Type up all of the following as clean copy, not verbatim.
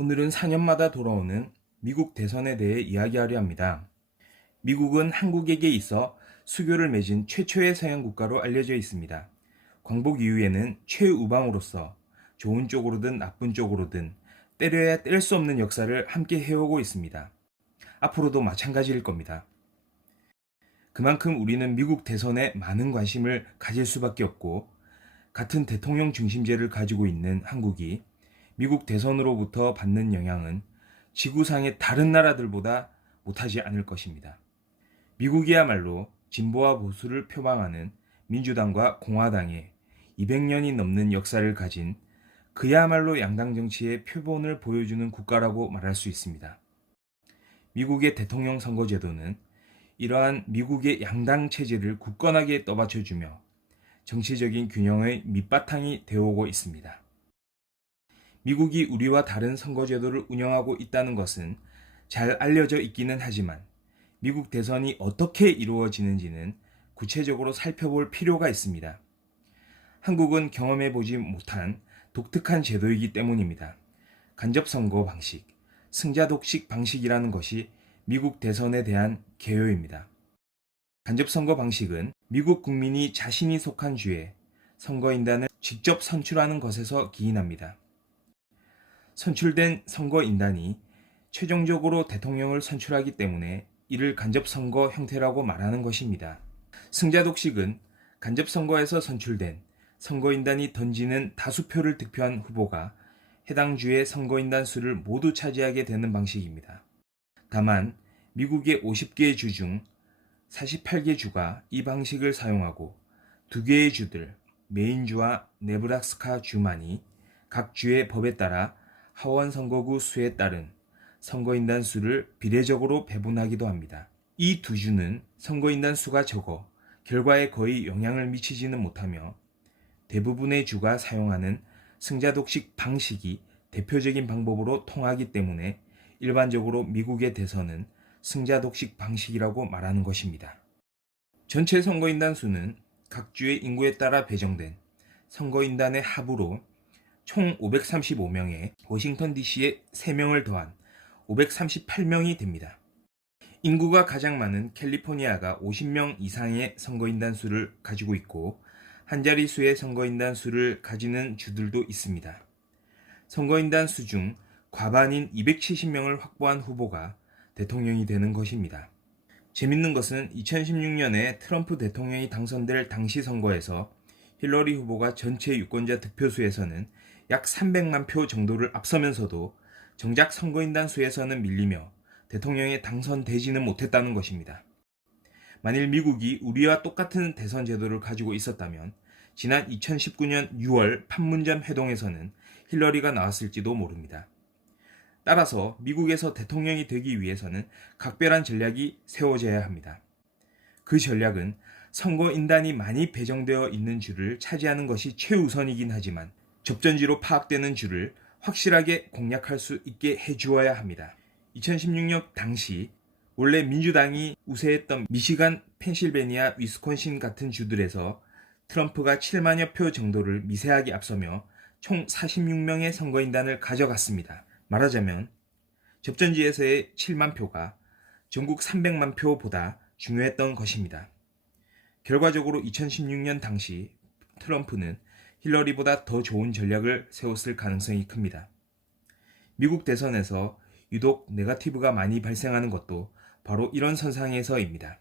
오늘은 4년마다 돌아오는 미국 대선에 대해 이야기하려 합니다. 미국은 한국에게 있어 수교를 맺은 최초의 서양 국가로 알려져 있습니다. 광복 이후에는 최우방으로서 좋은 쪽으로든 나쁜 쪽으로든 때려야 뗄 수 없는 역사를 함께 해오고 있습니다. 앞으로도 마찬가지일 겁니다. 그만큼 우리는 미국 대선에 많은 관심을 가질 수밖에 없고, 같은 대통령 중심제를 가지고 있는 한국이 미국 대선으로부터 받는 영향은 지구상의 다른 나라들보다 못하지 않을 것입니다. 미국이야말로 진보와 보수를 표방하는 민주당과 공화당의 200년이 넘는 역사를 가진 그야말로 양당 정치의 표본을 보여주는 국가라고 말할 수 있습니다. 미국의 대통령 선거 제도는 이러한 미국의 양당 체제를 굳건하게 떠받쳐주며 정치적인 균형의 밑바탕이 되어오고 있습니다. 미국이 우리와 다른 선거제도를 운영하고 있다는 것은 잘 알려져 있기는 하지만 미국 대선이 어떻게 이루어지는지는 구체적으로 살펴볼 필요가 있습니다. 한국은 경험해보지 못한 독특한 제도이기 때문입니다. 간접선거 방식, 승자독식 방식이라는 것이 미국 대선에 대한 개요입니다. 간접선거 방식은 미국 국민이 자신이 속한 주에 선거인단을 직접 선출하는 것에서 기인합니다. 선출된 선거인단이 최종적으로 대통령을 선출하기 때문에 이를 간접선거 형태라고 말하는 것입니다. 승자독식은 간접선거에서 선출된 선거인단이 던지는 다수표를 득표한 후보가 해당 주의 선거인단 수를 모두 차지하게 되는 방식입니다. 다만 미국의 50개의 주 중 48개 주가 이 방식을 사용하고 2개의 주들, 메인주와 네브라스카 주만이 각 주의 법에 따라 하원 선거구 수에 따른 선거인단 수를 비례적으로 배분하기도 합니다. 이 두 주는 선거인단 수가 적어 결과에 거의 영향을 미치지는 못하며 대부분의 주가 사용하는 승자독식 방식이 대표적인 방법으로 통하기 때문에 일반적으로 미국의 대선은 승자독식 방식이라고 말하는 것입니다. 전체 선거인단 수는 각 주의 인구에 따라 배정된 선거인단의 합으로 총 535명에 워싱턴 DC에 3명을 더한 538명이 됩니다. 인구가 가장 많은 캘리포니아가 50명 이상의 선거인단 수를 가지고 있고 한 자릿수의 선거인단 수를 가지는 주들도 있습니다. 선거인단 수 중 과반인 270명을 확보한 후보가 대통령이 되는 것입니다. 재밌는 것은 2016년에 트럼프 대통령이 당선될 당시 선거에서 힐러리 후보가 전체 유권자 득표수에서는 약 300만 표 정도를 앞서면서도 정작 선거인단 수에서는 밀리며 대통령에 당선되지는 못했다는 것입니다. 만일 미국이 우리와 똑같은 대선 제도를 가지고 있었다면 지난 2019년 6월 판문점 회동에서는 힐러리가 나왔을지도 모릅니다. 따라서 미국에서 대통령이 되기 위해서는 각별한 전략이 세워져야 합니다. 그 전략은 선거인단이 많이 배정되어 있는 주를 차지하는 것이 최우선이긴 하지만 접전지로 파악되는 주를 확실하게 공략할 수 있게 해주어야 합니다. 2016년 당시 원래 민주당이 우세했던 미시간, 펜실베니아, 위스콘신 같은 주들에서 트럼프가 7만여 표 정도를 미세하게 앞서며 총 46명의 선거인단을 가져갔습니다. 말하자면 접전지에서의 7만 표가 전국 300만 표보다 중요했던 것입니다. 결과적으로 2016년 당시 트럼프는 힐러리보다 더 좋은 전략을 세웠을 가능성이 큽니다. 미국 대선에서 유독 네거티브가 많이 발생하는 것도 바로 이런 선상에서입니다.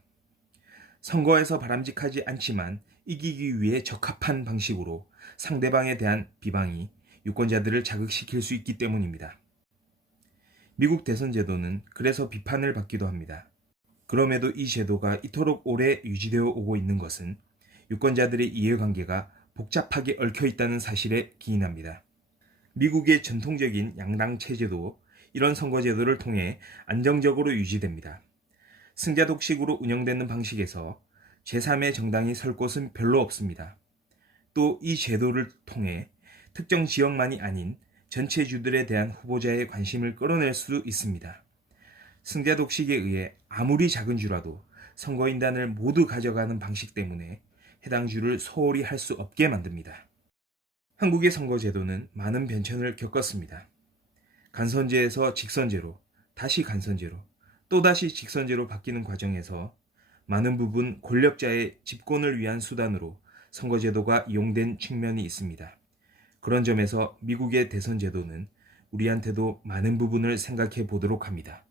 선거에서 바람직하지 않지만 이기기 위해 적합한 방식으로 상대방에 대한 비방이 유권자들을 자극시킬 수 있기 때문입니다. 미국 대선 제도는 그래서 비판을 받기도 합니다. 그럼에도 이 제도가 이토록 오래 유지되어 오고 있는 것은 유권자들의 이해관계가 복잡하게 얽혀 있다는 사실에 기인합니다. 미국의 전통적인 양당 체제도 이런 선거 제도를 통해 안정적으로 유지됩니다. 승자독식으로 운영되는 방식에서 제3의 정당이 설 곳은 별로 없습니다. 또 이 제도를 통해 특정 지역만이 아닌 전체 주들에 대한 후보자의 관심을 끌어낼 수 있습니다. 승자독식에 의해 아무리 작은 주라도 선거인단을 모두 가져가는 방식 때문에 해당 주를 소홀히 할 수 없게 만듭니다. 한국의 선거제도는 많은 변천을 겪었습니다. 간선제에서 직선제로, 다시 간선제로, 또다시 직선제로 바뀌는 과정에서 많은 부분 권력자의 집권을 위한 수단으로 선거제도가 이용된 측면이 있습니다. 그런 점에서 미국의 대선 제도는 우리한테도 많은 부분을 생각해 보도록 합니다.